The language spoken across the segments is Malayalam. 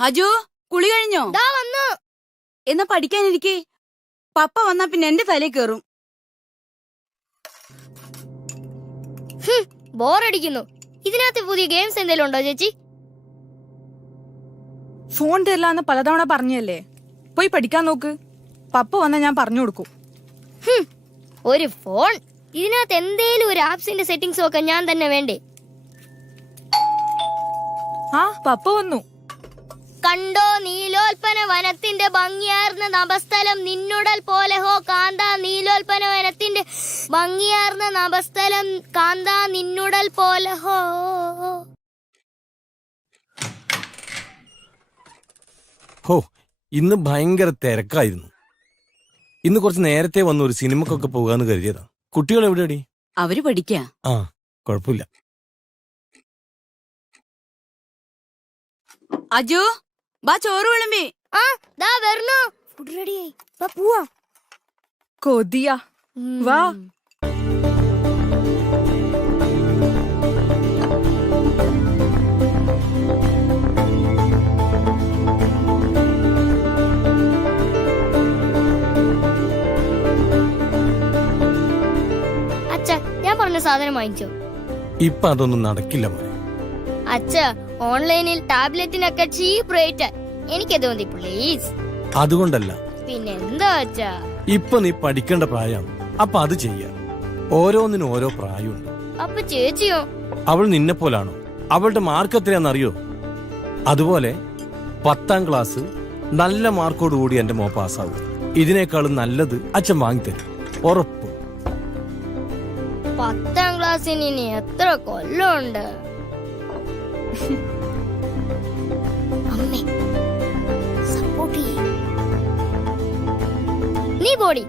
അജു, കുളി കഴിഞ്ഞോ? എന്നാ പഠിക്കാനിരിക്കേ. പപ്പ വന്നാ പിന്നെ എന്റെ തലയിൽ കേറും. ബോറടിക്കുന്നു. ഇതിനകത്ത് പുതിയ ഗെയിംസ് എന്തെങ്കിലും ഉണ്ടോ ചേച്ചി? ഫോൺ തരില്ലാന്ന് പലതവണ പറഞ്ഞല്ലേ. പോയി പഠിക്കാൻ നോക്ക്. പപ്പ വന്നാ ഞാൻ പറഞ്ഞു കൊടുക്കും. ഒരു ഫോൺ, ഇതിനകത്ത് എന്തേലും ഒരു ആപ്സിന്റെ സെറ്റിംഗ്സ് ഒക്കെ ഞാൻ തന്നെ വേണ്ടേ? ആ, പപ്പ വന്നു. കണ്ടോ നീലോൽപ്പന വനത്തിന്റെ ഭംഗിയാർന്ന നഭസ്ഥലം നിന്നുടൽ പോലെ ഹോ കാന്ത. നീലോൽപ്പന വനത്തിന്റെ ഭംഗിയാർന്ന നഭസ്ഥലം കാന്ത നിന്നുടൽ പോലെ ഹോ. ഹോ, ഇന്ന് ഭയങ്കര തിരക്കായിരുന്നു. ഇന്ന് കുറച്ച് നേരത്തെ വന്ന് ഒരു സിനിമക്കൊക്കെ പോകാന്ന് കരുതിയതാ. കുട്ടികൾ എവിടെയാടി? അവര് പഠിക്കാ. ആ, കുഴപ്പമില്ല. അജു, ബാ ചോറ് വിളമ്പി. ആ ദാ വരണോ. ഫുഡ് റെഡിയായി, പോവാ. കൊതിയാ, വാ. അച്ഛ, ഞാൻ പറഞ്ഞ സാധനം വാങ്ങിച്ചോ? ഇപ്പൊ അതൊന്നും നടക്കില്ല മോനെ. അച്ഛ, ഓൺലൈനിൽ ടാബ്ലറ്റിനൊക്കെ ചീപ്പ് റേറ്റ്. എനിക്കത് മതി പ്ലീസ്. അതുകൊണ്ടല്ല, പിന്നെന്താ അച്ഛാ? ഇപ്പൊ നീ പഠിക്കേണ്ട പ്രായം. അപ്പൊ അത് ചെയ്യാം. ഓരോന്നിനും ഓരോ പ്രായമുണ്ട്. അപ്പൊ ചേച്ചിയോ? അവൾ നിന്നെ പോലാണോ? അവളുടെ മാർക്ക് എത്രയാണെന്നറിയോ? അതുപോലെ 10ാം ക്ലാസ് നല്ല മാർക്കോടുകൂടി എന്റെ മോ പാസ്സാവും. ഇതിനേക്കാളും നല്ലത് അച്ഛൻ വാങ്ങിത്തരും, ഉറപ്പ്. 10ാം ക്ലാസ്സിന് ഇനി എത്ര കൊല്ലമുണ്ട്? അമ്മേ, സപ്പോർട്ട് ചെയ്യ്. നീ പോടി.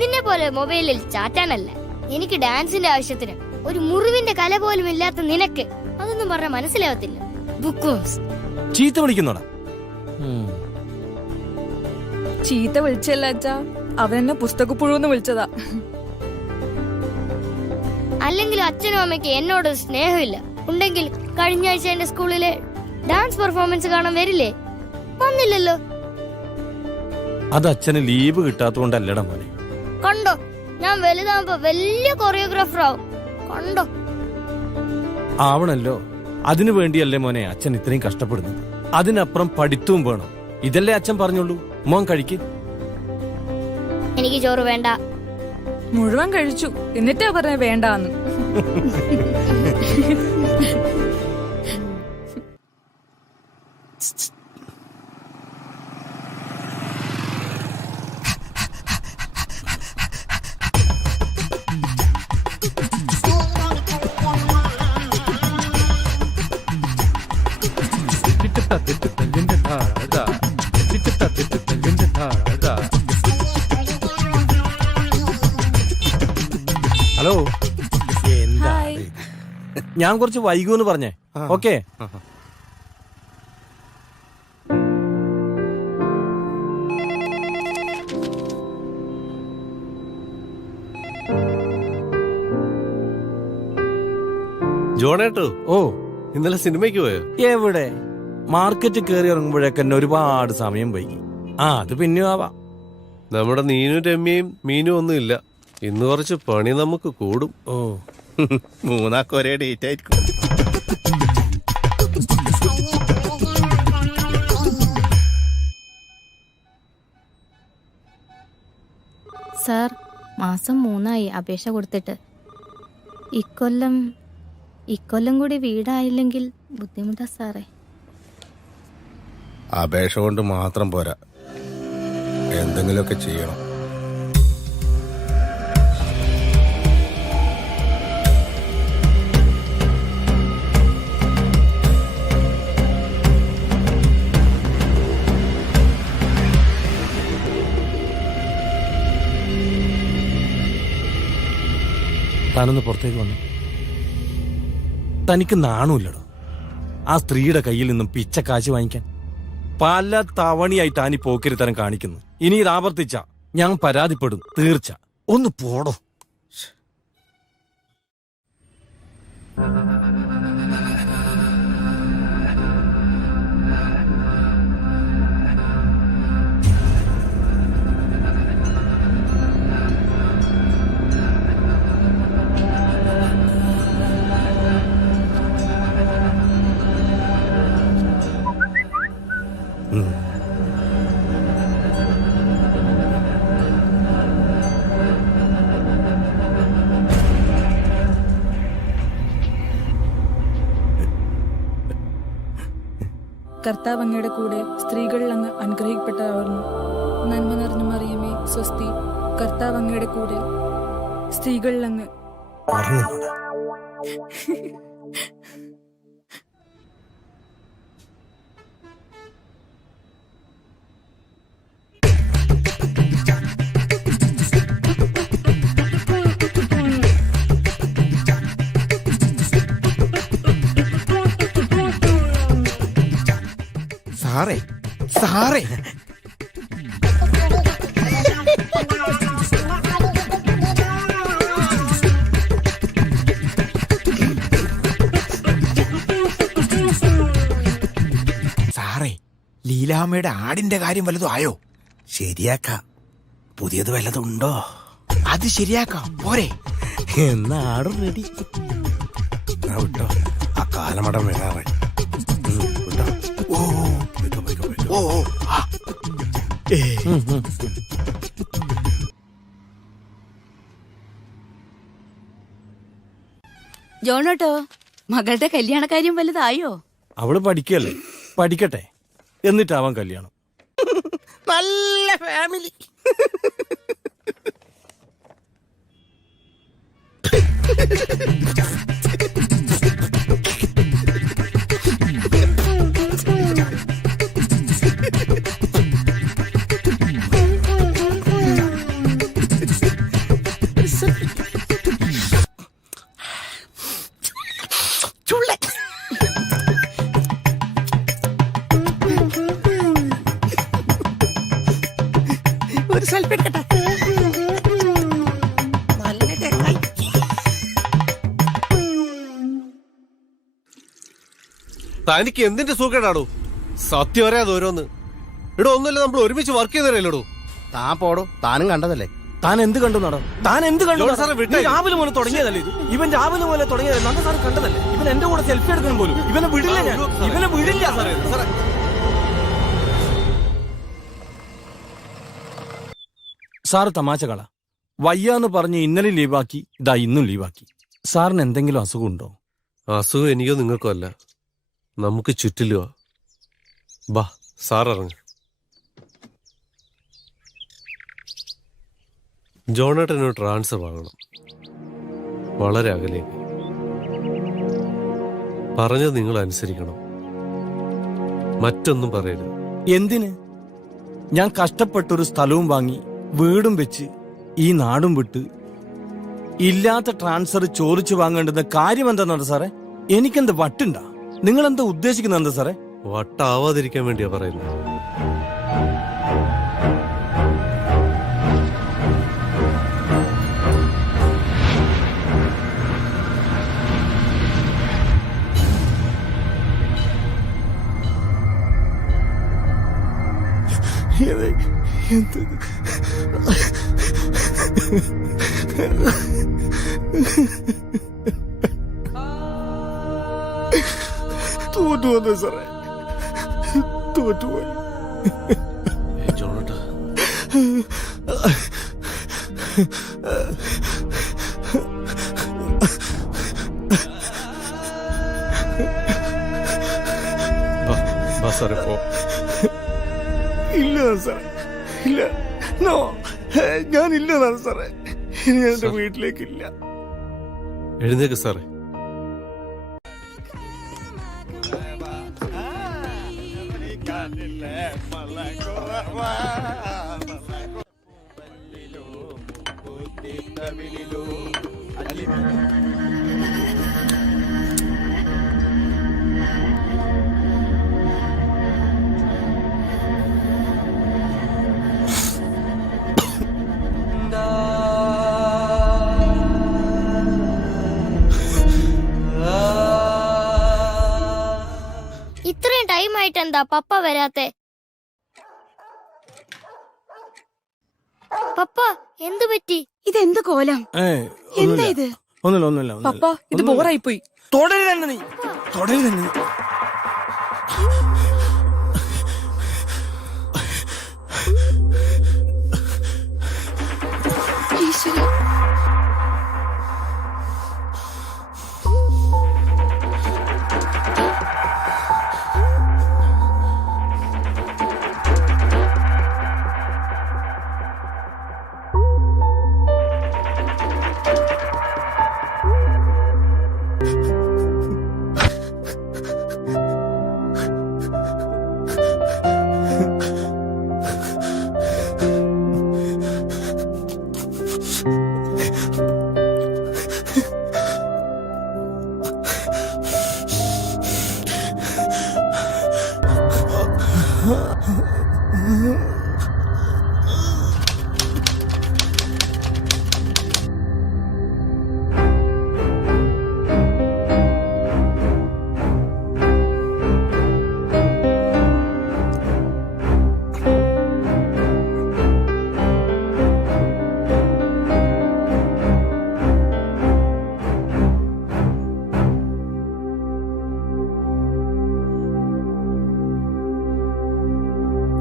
നിന്നെ പോലെ മൊബൈലിൽ ചാറ്റാനല്ല, എനിക്ക് ഡാൻസിന്റെ ആവശ്യത്തിന്. ഒരു മുറിവിന്റെ കല പോലും ഇല്ലാത്ത നിനക്ക് അതൊന്നും പറഞ്ഞ മനസ്സിലാവത്തില്ല. ബുക്കൂസ് ചീത്ത വിളിക്കുന്നോടാ. ചീത്ത വിളിച്ചല്ല അച്ഛാ, അവനെന്നെ പുസ്തകപ്പുഴുന്ന് വിളിച്ചതാ. അല്ലെങ്കിലും അച്ഛനും അമ്മയ്ക്ക് എന്നോട് സ്നേഹമില്ല. ഉണ്ടെങ്കിൽ കഴിഞ്ഞ ആഴ്ച എന്റെ സ്കൂളിലെ ഡാൻസ് പെർഫോമൻസ് കാണാൻ വരില്ലേ? വന്നില്ലല്ലോ. അത് അച്ഛന് ലീവ് കിട്ടാത്തോണ്ടല്ലടാ മോനെ. കണ്ടോ, ഞാൻ വലുതാകുമ്പോ വലിയ കൊറിയോഗ്രാഫർ ആവും. കണ്ടോ? ആവണല്ലോ. അതിനു വേണ്ടിയല്ലേ മോനെ അച്ഛൻ ഇത്രയും കഷ്ടപ്പെടുന്നത്. അതിനപ്പുറം പഠിത്തവും വേണം. ഇതല്ലേ അച്ഛൻ പറഞ്ഞോളൂ. മോൻ കഴിക്ക്. എനിക്ക് ചോറ് വേണ്ട. മുഴുവൻ കഴിച്ചു, എന്നിട്ടാ പറഞ്ഞ വേണ്ടാന്ന്. ഹലോ, എന്താ ഞാൻ കുറച്ച് വൈകുമെന്ന് പറഞ്ഞേ. ഓക്കെ. ജോണേട്ടോ, ഓ, ഇന്നലെ സിനിമയ്ക്ക് പോയോ? എവിടെ? മാർക്കറ്റ് കയറി ഇറങ്ങുമ്പോഴേക്കെന്നെ ഒരുപാട് സമയം വൈകി. അത് പിന്നെയും ആവാം. നമ്മുടെ നീനും രമ്യയും മീനും ഒന്നും ഇല്ല. ഇന്ന് കുറച്ച് പണി നമുക്ക് കൂടും. ഓ, മൂന്നാക്ക് ഒരേ ഡേറ്റ് ആയിരിക്കും. സാർ, മാസം 3ആയി അപേക്ഷ കൊടുത്തിട്ട്. ഇക്കൊല്ലം കൂടി വീടായില്ലെങ്കിൽ ബുദ്ധിമുട്ടാ സാറേ. അപേക്ഷ കൊണ്ട് മാത്രം പോരാ, എന്തെങ്കിലുമൊക്കെ ചെയ്യണം. താനൊന്ന് പുറത്തേക്ക് വന്നു. തനിക്ക് നാണമില്ലടോ ആ സ്ത്രീയുടെ കയ്യിൽ നിന്നും പിച്ച കാശ് വാങ്ങിക്കാൻ? പല തവണയായി താൻ ഈ പോക്കിരിത്തരം കാണിക്കുന്നു. ഇനി ഇത് ആവർത്തിച്ച ഞാൻ പരാതിപ്പെടും, തീർച്ച. ഒന്ന് പോടോ. കർത്താവ് അങ്ങയുടെ കൂടെ സ്ത്രീകളിൽ അങ്ങ് അനുഗ്രഹിക്കപ്പെട്ടവരുന്നു. നന്മ നിറഞ്ഞ മറിയമേ സ്വസ്തി, കർത്താവ് അങ്ങയുടെ കൂടെ സ്ത്രീകളിൽ അങ്ങ് പറഞ്ഞോടാ. സാറേ സാറേ സാറേ ലീലാമ്മയുടെ ആടിന്റെ കാര്യം വല്ലതും ആയോ? ശരിയാക്കാം. പുതിയത് വല്ലതുണ്ടോ? അത് ശരിയാക്കാം പോരെ? എന്നാ ആടും റെഡി. വിട്ടോ, ആ കാലമടം വരാറെ. വിട്ടോ. ഓ പോയിക്കോ, പോയിക്കോ, പോയിക്കോ. ഓ ഓ ആ ജോണോട്ടോ, മകളുടെ കല്യാണക്കാര്യം വലുതായോ? അവള് പഠിക്കല്ലേ, പഠിക്കട്ടെ, എന്നിട്ടാവാൻ കല്യാണം. നല്ല ഫാമിലി. ഒരു സെൽഫി എടുക്കട്ടെ. നല്ല രസായി. തനിക്ക് എന്തിന്റെ സുഖേടാടോ? സത്യം അറിയാതെ ഓരോന്ന്. ഇവിടെ ഒന്നുമില്ല, നമ്മൾ ഒരുമിച്ച് വർക്ക് ചെയ്തല്ലോ. താൻ പോടോ, താനും കണ്ടതല്ലേ. താൻ എന്ത് കണ്ടു നട? താൻ എന്ത് കണ്ടു? ജോൺ സാറെ വിട്ടേ. ഇത് രാവിലെ മുതൽ തുടങ്ങിയതല്ലേ ഇത്? ഇവൻ രാവിലെ മുതൽ തുടങ്ങിയതല്ലേ? നന്ദ സാർ കണ്ടതല്ലേ? ഇവൻ എന്റെ കൂടെ സെൽഫി എടുക്കണം പോലും. ഇവനെ വിടില്ല ഞാൻ, ഇവനെ വിടില്ല സാറേ. സാറ് തമാശ കള. വയ്യാന്ന് പറഞ്ഞ് ഇന്നലെ ലീവാക്കി, ഇതാ ഇന്നും ലീവാക്കി. സാറിന് എന്തെങ്കിലും അസുഖമുണ്ടോ? അസുഖം എനിക്കോ നിങ്ങൾക്കോ അല്ല, നമുക്ക് ചുറ്റിലുവാ. ബാ സാർ ഇറങ്ങ. ജോണേട്ടനൊരു ട്രാൻസ്ഫർ വാങ്ങണം, വളരെ അകലേക്ക്. പറഞ്ഞത് നിങ്ങൾ അനുസരിക്കണം, മറ്റൊന്നും പറയരുത്. എന്തിന്? ഞാൻ കഷ്ടപ്പെട്ടൊരു സ്ഥലവും വാങ്ങി വീടും വെച്ച് ഈ നാടും വിട്ട് ഇല്ലാത്ത ട്രാൻസ്ഫർ ചോദിച്ചു വാങ്ങേണ്ടുന്ന കാര്യം എന്താണെന്ന് സാറേ? എനിക്കെന്ത് വട്ടുണ്ടാ? നിങ്ങൾ എന്താ ഉദ്ദേശിക്കുന്നത് എന്താ സാറേ? വട്ടാവാതിരിക്കാൻ വേണ്ടിയാ പറയുന്നത്. തോറ്റുപോന്നു സാറേ, തോറ്റുപോയി. ജോണേട്ടാ, സാറേ പോ. ഇല്ല സാറേ, ഇല്ല, നോ, ഞാനില്ലതാണ് സാറേ. ഇനി ഞാൻ എന്റെ വീട്ടിലേക്കില്ല. എഴുന്നേക്ക് സാറേ. ഇത്രയും ടൈം ആയിട്ട് എന്താ പപ്പ വരാത്തെ? പപ്പ എന്തു പറ്റി? ഇതെന്ത് കോലം? എന്താ ഇത്? ഒന്നുമില്ല, ഒന്നുമില്ല, പപ്പ ഇത് ബോറായിപ്പോയി. തുടരുതെന്ന് നീ, തുടരുതെന്ന് നീ.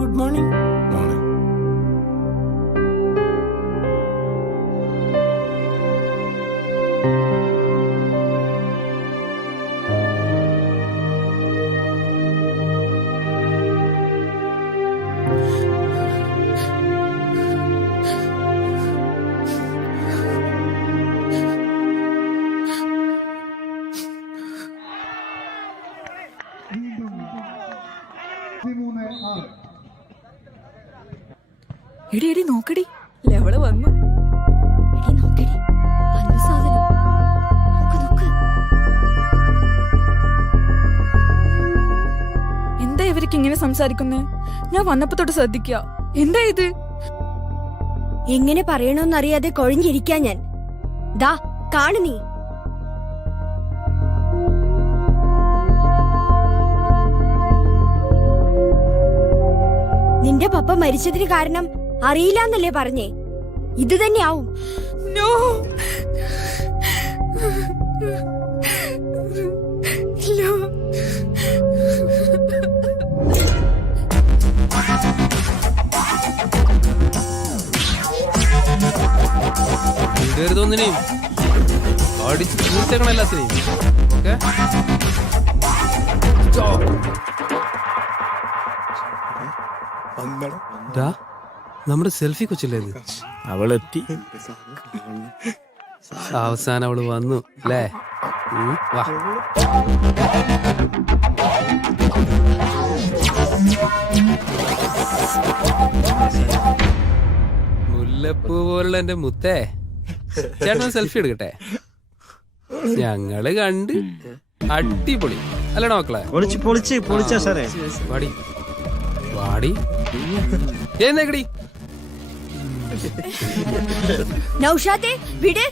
Good morning. മോനെ, എടി എടി നോക്കടി, ലെവള് വന്നു. എടി നോക്കടി, വന്ന സാധനം. നോക്ക്. എന്താ ഇവർക്ക് ഇങ്ങനെ സംസാരിക്കുന്നേ? ഞാൻ വന്നപ്പോ തൊട്ട് ശ്രദ്ധിക്കുക. എന്താ ഇത്? എങ്ങനെ പറയണോന്നറിയാതെ കൊഴിഞ്ഞിരിക്കാ ഞാൻ. ദാ കാണു നീ. നിന്റെ പപ്പ മരിച്ചതിന് കാരണം അറിയില്ലാന്നല്ലേ പറഞ്ഞേ? ഇത് തന്നെയാവും. No, no. ഇടരുതൊന്നിനെയും അടിച്ച് തീർത്തേക്കണം എല്ലാത്തിനെയും. ഓക്കെ, നമ്മുടെ സെൽഫി കൊച്ചില്ലേ ഇത്? അവളെത്തി. അവസാനം അവള് വന്നു അല്ലേ? വാ. മുല്ലപ്പൂ പോലുള്ള എന്റെ മുത്തേ, ചേട്ടൻ സെൽഫി എടുക്കട്ടെ? ഞങ്ങള് കണ്ട് അടിപൊളി അല്ലടാ മക്കളെ? വാടി വാടി എന്നേക്കടി. നൗഷാദേ വിട്,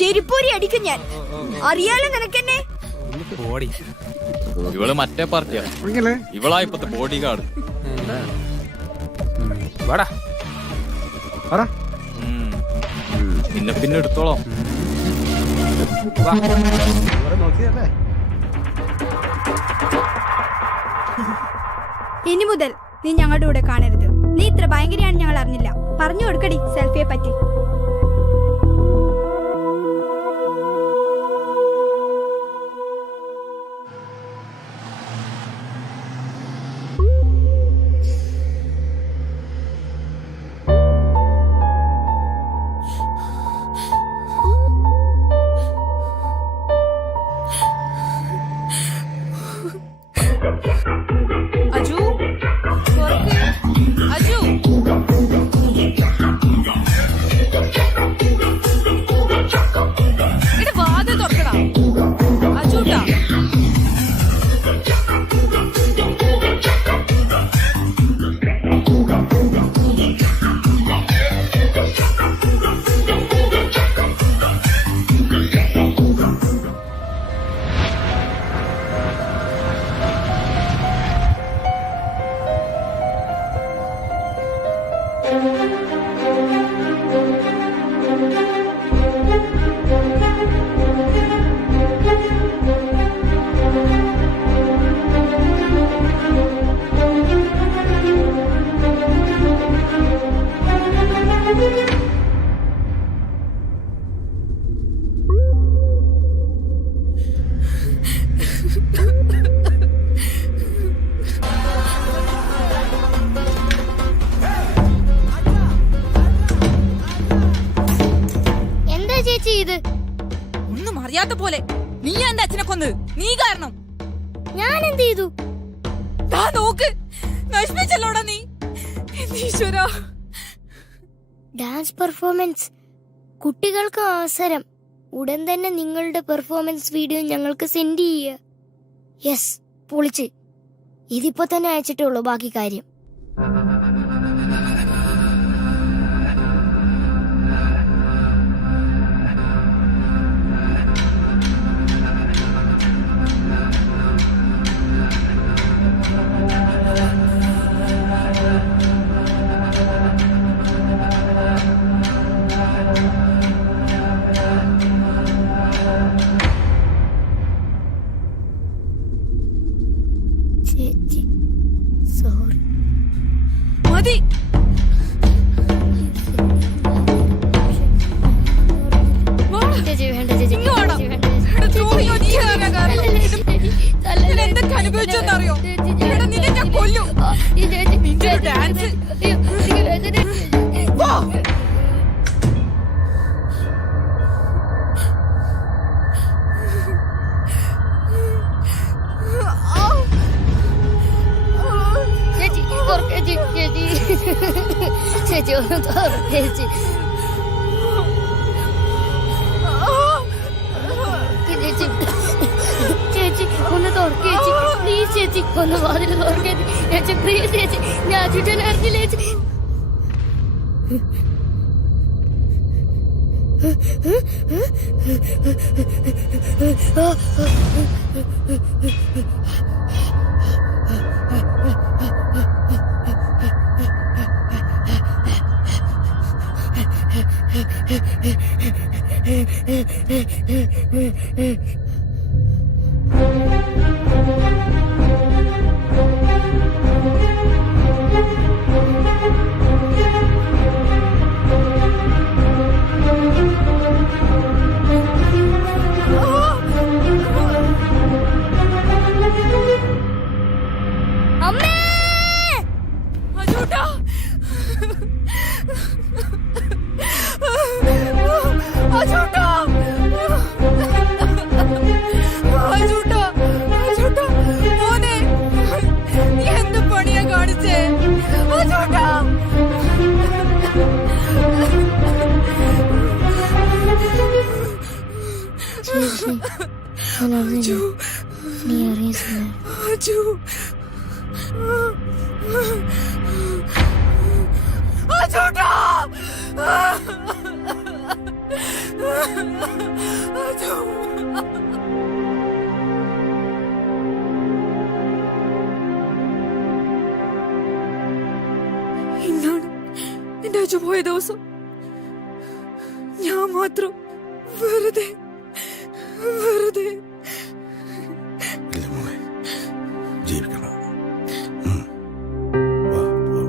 ചെരിപ്പൂരി അടിക്കും ഞാൻ. അറിയാലോ നിനക്കെന്നെ. ഓടി. ഇവള് മറ്റേ പാർട്ടിയാ, ഇവളാ ഇപ്പത്തെ ബോഡി ഗാർഡ്. വാടാ. പിന്നെ എടുത്തോളാം. ഇനി മുതൽ നീ ഞങ്ങളുടെ കൂടെ കാണരുത്. നീ ഇത്ര ഭയങ്കരയാണ് ഞങ്ങൾ അറിഞ്ഞില്ല. പറഞ്ഞു കൊടുക്കടി സെൽഫിയെ പറ്റി. അജു, അജു. ഇവിടെ വാതിൽ തുറക്കടാ അജൂട്ടാ. എന്താ ചേച്ചി ഇത്? ഒന്നും അറിയാത്ത പോലെ. നീ എന്റെ അച്ഛനെ കൊന്നത് നീ കാരണം. ഞാൻ എന്ത് ചെയ്തു? ദാ നോക്ക്, നശിപ്പിച്ചല്ലോടാ നീ. ഈശ്വരാ. ഡാൻസ് പെർഫോമൻസ്, കുട്ടികൾക്ക് അവസരം. ഉടൻ തന്നെ നിങ്ങളുടെ പെർഫോമൻസ് വീഡിയോ ഞങ്ങൾക്ക് സെൻഡ് ചെയ്യുക. യെസ്, പൊളിച്ച്. ഇതിപ്പോ തന്നെ അയച്ചിട്ടുള്ളൂ ബാക്കി കാര്യം. ചേച്ചി സോറി. മതി. ചേച്ചി വേണ്ട ചേച്ചി. ഇങ്ങോട്ട് വാ. എടാ, ദ്രോഹിയോ, നീ കാരണം കാരണം. ഞാൻ എന്തൊക്കെ അനുഭവിച്ചെന്നറിയോ? എടാ, നിന്നെ ഞാൻ കൊല്ലും. നിന്റെ ഒരു ഡാൻസ്. വാ. ചേച്ചി ചേച്ചി ചേച്ചി ചേച്ചി ഒന്ന് തുറക്ക് ചേച്ചി. ചേച്ചി ചേച്ചി ഒന്ന് തുറക്ക് ചേച്ചി, പ്ലീസ് ചേച്ചി ഒന്ന് വാതിൽ തുറക്ക് ചേച്ചി, പ്ലീസ് ചേച്ചി. ഞാൻ ചുറ്റാൻ അറിഞ്ഞില്ല ചേച്ചി. അമ്മേ അജൂട്ടാ. അജൂട്ടാ. അജൂട്ടാ. അജൂട്ടാ. മോനെ, നീ എന്ത് പണിയാ കാണിച്ചേ? അജൂട്ടാ. ചേച്ചി ഞാൻ അറിഞ്ഞില്ല. നീ അറിയില്ല. അജു. അജൂട്ടാ. അജു. ഇന്നാണ് എന്റെ അജു പോയ ദിവസം. ഞാൻ മാത്രം വെറുതെ വെറുതെ. ഇല്ല മോളെ, ജീവിക്കണം. വാ, വാ.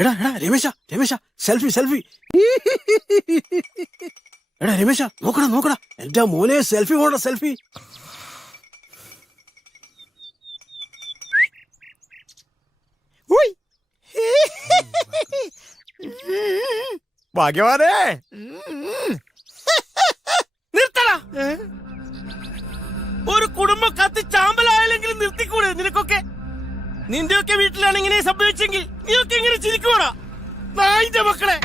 എടാ എടാ രമേശ രമേശ, സെൽഫി സെൽഫി. എടാ രമേശ, നോക്കടാ നോക്കടാ, എന്റെ മോനെ സെൽഫി വേണ്ട, സെൽഫി. ഭാഗ്യവാനേ. നിർത്തടാ. ഒരു കുടുംബം കത്തി ചാമ്പലായാലെങ്കിലും നിർത്തിക്കൂടെ നിനക്കൊക്കെ? നിന്റെയൊക്കെ വീട്ടിലാണ് ഇങ്ങനെ സംഭവിച്ചെങ്കിൽ നീയൊക്കെ ഇങ്ങനെ ചിരിക്കൂടാ നായിന്റെ മക്കളെ.